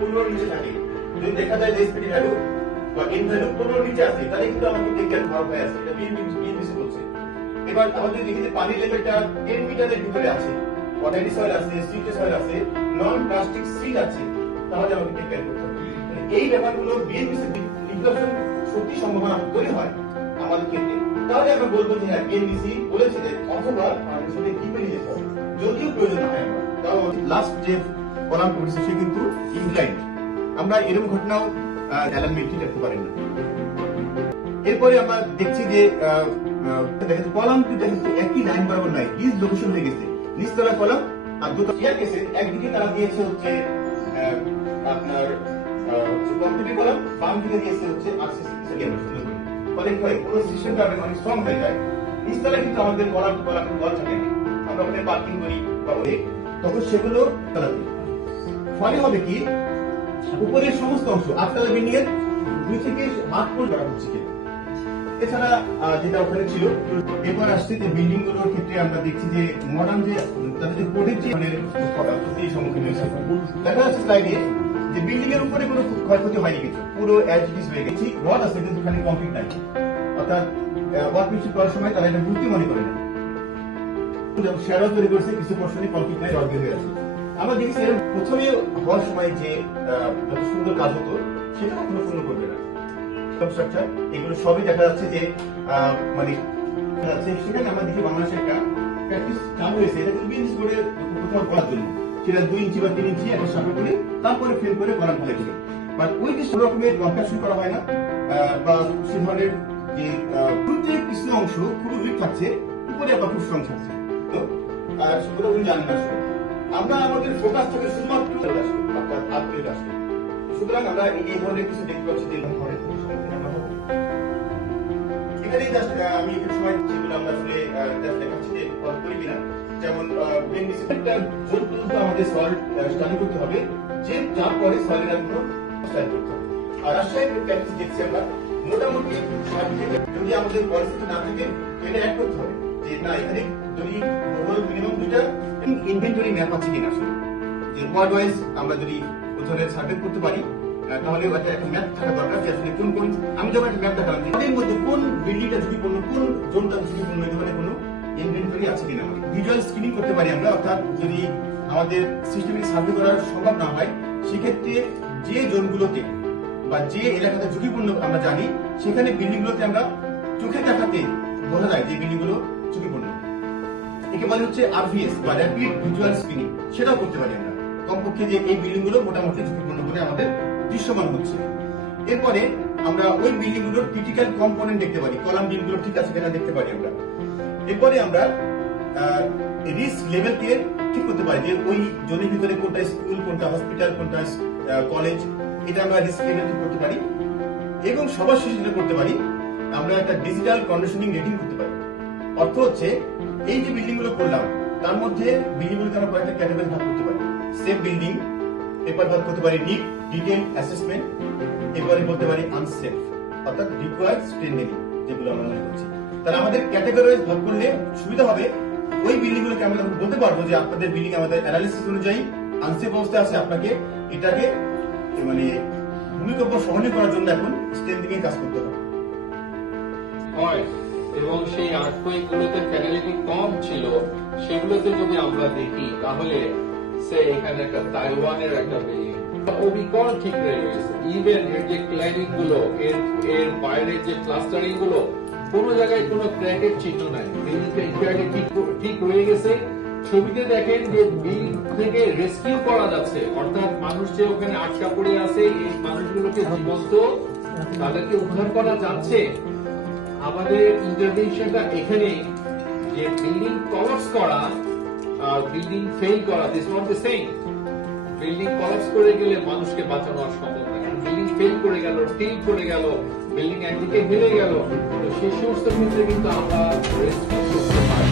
15 নিচে থাকে, যদি দেখা যায় যে এসপিডি ভ্যালু বা এন ভ্যালু 15 নিচে আছে, তাহলে কিন্তু আমাকে টেকেন ভার্ব হয়ে আছে, এটা বিএনবিসি বলছে। এবার আমাদের দেখি যে পানির লেভেলটা 10 মিটারের ভিতরে আছে, পটালি সয়েল আছে, সিল্ট সয়েল আছে, নন প্লাস্টিক সিল আছে, তাহলে আমাকে টেকেন করতে হবে। এই ব্যাপারগুলো বিএনবিসি ইনফ্লেশন সত্যি সম্ভাবনা তৈরি হয় আমাদের ক্ষেত্রে, তাহলে আমরা বলবো যে হ্যাঁ বিএনবিসি বলেছে যে অথবা আমাদের সাথে ডিপে নিয়ে যেতে হবে, যদিও প্রয়োজন হয় আমার। তাও লাস্ট যে কলাম করেছে সে কিন্তু ইমপ্লাইড, আমরা এরকম ঘটনাও অ্যালান মেট্রি দেখতে পারেন না। এরপরে আমরা দেখছি যে কলাম কিন্তু একই লাইন বরাবর নাই, ডিস লোকেশন হয়ে গেছে, নিচতলা কলাম আর দুটো শেয়ার গেছে, একদিকে তারা দিয়েছে হচ্ছে আপনার কম্পিউটার কলাম, বাম দিকে দিয়েছে হচ্ছে আরসিসি। ফলে কি হয়, পুরো সিস্টেমটা অনেক স্ট্রং হয়ে যায়। নিচতলা কিন্তু আমাদের কলাম ওয়াল থাকে না, আমরা ওখানে পার্কিং করি বা তখন সেগুলো চালাতে, ফলে হবে কি উপরের সমস্ত অংশ 8তলা বিল্ডিং এর 2 থেকে 8 ফুট করা হচ্ছে। এছাড়া যেটা ওখানে ছিল, এবার আসছে যে বিল্ডিং গুলোর ক্ষেত্রে আমরা দেখছি যে মডার্ন যে তাদের যে কোডের যে ক্ষতির সম্মুখীন হয়েছে। দেখা যাচ্ছে স্লাইডে যে বিল্ডিং এর উপরে কোনো ক্ষয়ক্ষতি হয়নি, কিন্তু পুরো অ্যাজ ইট ইজ হয়ে গেছে, রড আছে কিন্তু খালি কমপ্লিট নাই, অর্থাৎ ওয়ার্কম্যানশিপ করার সময় তারা এটা বুঝতে মনে করে না, শ্যাডো তৈরি করছে, কিছু পোর্শনে কমপ্লিট নাই, রড বের হয়ে আছে। আমরা দেখছি প্রথমে হওয়ার সময় যে যত সুন্দর কাজ হতো সেটা কখনো পূর্ণ করবে না। স্ট্রাকচার এগুলো সবই দেখা যাচ্ছে যে মানে সেখানে আমরা দেখি বাংলাদেশে একটা প্র্যাকটিস চালু হয়েছে, এটা কিন্তু বিএনসি বোর্ডের কোথাও করার জন্য, সেটা 2 ইঞ্চি বা 3 ইঞ্চি একটা সাপোর্ট করে তারপরে ফ্রেম করে কলাম ফেলে করি, বাট ওই যে সব রকমের কনস্ট্রাকশন করা হয় না, বা সে ধরনের যে প্রত্যেক কিছু অংশ খুবই উইক থাকছে, উপরে আবার খুব স্ট্রং থাকছে। তো সেগুলো উনি জানেন না, আমরা আমাদের ফোকাস থাকে শুধুমাত্র আসবে, অর্থাৎ আপগ্রেড আসবে। সুতরাং আমরা এই ধরনের কিছু দেখতে পাচ্ছি যে ধরনের সম্মুখীন আমরা হবো। এখানেই জাস্ট আমি একটু সময় যেগুলো আমরা আসলে জাস্ট দেখাচ্ছি যে ফলো করি কিনা, যেমন একটা জোন পর্যন্ত আমাদের সয়েল স্টাডি করতে হবে, যে যার পরে সয়েলের আর কোনো স্টাডি করতে হবে। আর রাজশাহী প্র্যাকটিস দেখছি আমরা মোটামুটি যদি আমাদের পরিস্থিতি না থাকে এটা অ্যাড করতে হবে, যে না এখানে যদি মিনিমাম 2টা ইনভেন্টরি ম্যাপ আছে কিনা, আসলে যে ওয়ার্ড ওয়াইজ আমরা যদি ওখানে সার্ভে করতে পারি, তাহলে একটা ম্যাপ থাকা দরকার যে আসলে কোন কোন, আমি যখন একটা ম্যাপ দেখালাম এর মধ্যে কোন বিল্ডিংটা ঝুঁকিপূর্ণ, কোন জোনটা ঝুঁকিপূর্ণ, এখানে কোনো ইনভেন্টরি আছে কিনা, ভিজুয়াল স্ক্রিনিং করতে পারি আমরা। অর্থাৎ যদি আমাদের সিস্টেমিক সার্ভে করা সম্ভব না হয়, সেক্ষেত্রে যে জোনগুলোতে বা যে এলাকাতে ঝুঁকিপূর্ণ আমরা জানি, সেখানে বিল্ডিং গুলোতে আমরা চোখে দেখাতে বোঝা যায় যে বিল্ডিং গুলো ঝুঁকিপূর্ণ, একে বলে হচ্ছে আরভিএস বা র্যাপিড ভিজুয়াল স্ক্রিনিং, সেটাও করতে পারি আমরা কমপক্ষে যে এই বিল্ডিং গুলো মোটামুটি ঝুঁকিপূর্ণ বলে আমাদের দৃশ্যমান হচ্ছে। এরপরে আমরা ওই বিল্ডিং গুলোর ক্রিটিক্যাল কম্পোনেন্ট দেখতে পারি, কলাম বিল্ডিং গুলো ঠিক আছে কিনা দেখতে পারি আমরা। এরপরে আমরা রিস্ক লেভেলকে ঠিক করতে পারি, যে ওই জোনের ভিতরে কোনটা স্কুল, কোনটা হসপিটাল, কোনটা কলেজ, এটা আমরা রিস্ক লেভেল ঠিক করতে পারি। এবং সবার শেষে যেটা করতে পারি, আমরা একটা ডিজিটাল কন্ডিশনিং রেটিং করতে পারি। অর্থ হচ্ছে এই যে বিল্ডিং গুলো করলাম, তার মধ্যে বিল্ডিং গুলোকে আমরা কয়েকটা ক্যাটাগরি ভাগ করতে পারি, সেফ বিল্ডিং, এরপর ভাগ করতে পারি নিড ডিটেইল অ্যাসেসমেন্ট, এরপরে বলতে পারি আনসেফ, অর্থাৎ রিকোয়ার্ড স্ট্রেন্থেনিং, যেগুলো আমরা মনে করছি। তাহলে আমাদের ক্যাটাগরি ভাগ করলে সুবিধা হবে, ওই বিল্ডিং গুলোকে আমরা বলতে পারবো যে আপনাদের বিল্ডিং আমাদের অ্যানালিসিস অনুযায়ী আনসেফ অবস্থায় আছে, আপনাকে এটাকে মানে ভূমিকম্প সহনীয় করার জন্য এখন স্ট্রেন্থেনিং কাজ করতে হবে। এবং সেই আর্থকুয়েক গুলোতে ফ্যাটালিটি কম ছিল, সেগুলোতে যদি আমরা দেখি তাহলে সে এখানে একটা তাইওয়ানের একটা বিল্ডিং অবিকল ঠিক রয়ে গেছে, ইভেন এর যে ক্লাইডিং গুলো, এর বাইরের যে ক্লাস্টারিং গুলো, কোনো জায়গায় কোনো ক্র্যাকের চিহ্ন নাই, বিল্ডিংটা ঠিক রয়ে গেছে। ছবিতে দেখেন যে বিল্ডিং থেকে রেস্কিউ করা যাচ্ছে, অর্থাৎ মানুষ যে ওখানে আটকা পড়ে আছে, এই মানুষগুলোকে জীবন্ত তাদেরকে উদ্ধার করা যাচ্ছে। আমাদের ইন্টারভেনশনটা এখানে, যে বিল্ডিং কলাপস করা আর বিল্ডিং ফেল করা, this not the same. Building collapse করে গেলে মানুষকে বাঁচানো আর সম্ভব না, বিল্ডিং ফেল করে গেল, টিল করে গেল, বিল্ডিং একদিকে হেলে গেল, তো সেই সমস্ত ক্ষেত্রে কিন্তু আমরা রেস্কিউ করতে পারি।